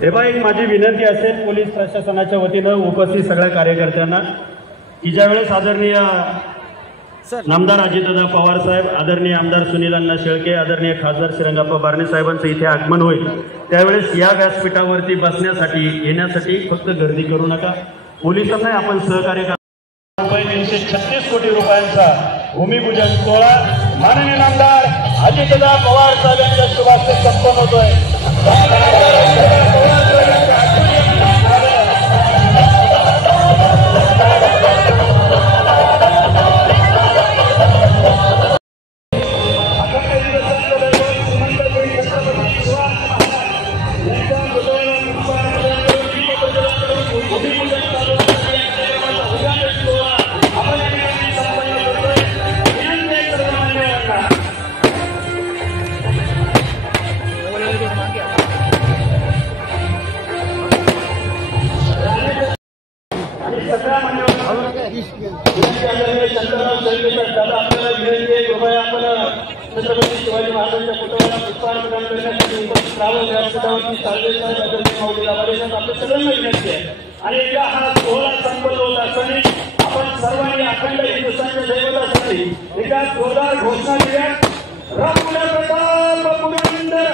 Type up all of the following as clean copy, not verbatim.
तेव्हा एक माझी विनंती असेल पोलीस प्रशासनाच्या वतीनं उपस्थित सगळ्या कार्यकर्त्यांना की ज्यावेळेस आदरणीय नामदार अजितदादा पवार साहेब, आदरणीय आमदार सुनील अण्णा शेळके, आदरणीय खासदार श्रीरंगप्पा बारणे साहेबांचं इथे आगमन होईल त्यावेळेस या व्यासपीठावरती बसण्यासाठी येण्यासाठी फक्त गर्दी करू नका. पोलिसांना आपण सहकार्य करा. रुपये 336 कोटी रुपयांचा भूमिपूजन सोहळा माननीय नामदार अजितदादा पवार साहेबांच्या शुभास्ते संपन्न होतोय. छत्रपती शिवाजी महाराजांच्या पुतळ्याला पुष्पार्पण करण्यासाठी उपस्थित राहावं व्यासपीठावरती आपल्या सगळ्यांना विनंती आहे. आणि एकदा हा सोहळा संपन्न होत असताना आपण सर्वांनी अखंड हिंदुस्थानच्या दैवतासाठी एका जोरदार घोषणा दिल्या. रामपुरा प्रताप पुरंदर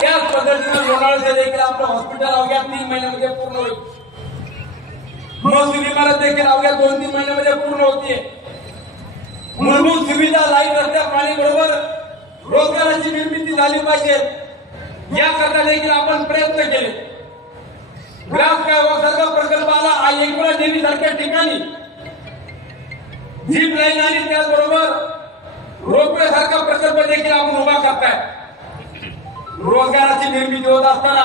त्याच पद्धतीने लोणावळ्याचे देखील आपलं हॉस्पिटल अवघ्या 3 महिन्यामध्ये पूर्ण होईल. महसूल इमारत देखील अवघ्या 2-3 महिन्यामध्ये पूर्ण होते. मूलभूत सुविधा, लाईट, रस्त्या, पाणी बरोबर रोजगाराची निर्मिती झाली पाहिजे याकरता देखील आपण प्रयत्न केले. ग्राम कायवासारखा प्रकल्पाला एकमेव देवीसारख्या ठिकाणी झीप लाईन आणि त्याचबरोबर रोपवे सारखा प्रकल्प देखील आपण उभा करताय. रोजगाराची निर्मिती होत असताना